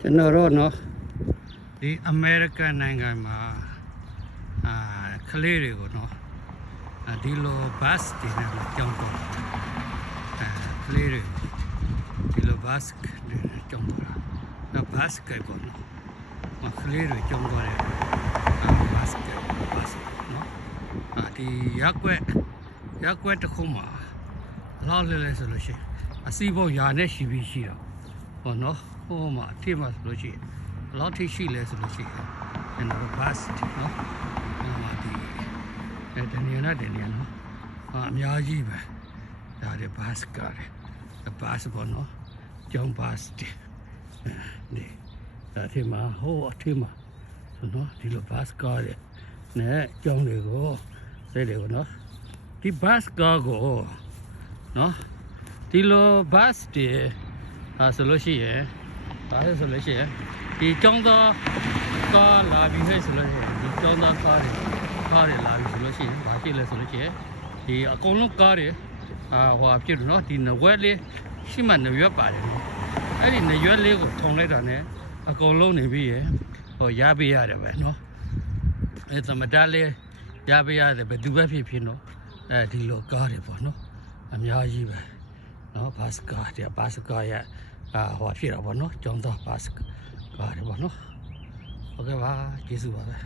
ကျွန်တော်တို့နော်ဒီအမေရိကန်နိုင်ငံမှာကလေးတွေကိုနော်ဒီလိုဘတ်စ်တွေနဲ့ကြောင်းတော့ကလေးတွေဒီလိုဘတ်စ်တွေကြောင်းတော့ဘတ်စ်ကပေါ့နော်ကလေးတွေကြောင်းတော့တယ်ဘတ်စ်နော်ဒီရက်ွက်တစ်ခုမှာလောက်လဲဆိုလို့ရှိရင်အစီပေါ်ယာနဲ့ရှိပြီးရှိတော့ဟောနော်ဟိုမှာအထစ်မှာဆိုလို့ရှိရင်ဘလောက်ထိရှိလဲဆိုလို့ရှိရင်ကျွန်တော်ဘတ်စ်နော်ဒီနေရာနော်အများကြီးပဲဒါတွေဘတ်စ်ကားတယ်ဘတ်စ်ပေါ်နော်ကျောင်းဘတ်စ်ဒီဒါအထစ်မှာဟိုအထစ်မှာဆိုနော်ဒီလိုဘတ်စ်ကားတယ်နဲ့ကျောင်းတွေကိုစိတ်တွေကိုနော်ဒီဘတ်စ်ကားကိုနော်ဒီလိုဘတ်စ်တွေဆိုလို့ရှိရင်ဒါဆိုလို့ရှိရင်ဒီကျောင်းသားကားလာပြီးဟဲ့ဆိုလို့ရှိရင်ဒီကျောင်းသားကားတွေလာပြီးဆိုလို့ရှိရင်ဘာဖြစ်လဲဆိုလို့ရှိရင်ဒီအကုန်လုံးကားတွေဟိုဖြစ်လို့နော်ဒီနဝက်လေးရှိမှနရွက်ပါတယ်အဲ့ဒီနရွက်လေးကိုထုံလိုက်တာနဲ့အကုန်လုံးနေပြီးရဟိုရပေးရတယ်ပဲနော်အဲ့သမတလေးရပေးရတယ်ဘယ်သူပဲဖြစ်နော်ဒီလိုကားတွေပေါ့နော်အများကြီးပဲနော်ဘတ်စ်ကားရဟိုဖြစ်တာပေါ့နော်ကျောင်းသားဘတ်စ်ကားတွေပေါ့နော်ဟုတ်ကဲ့ပါကျေးဇူးပါပဲ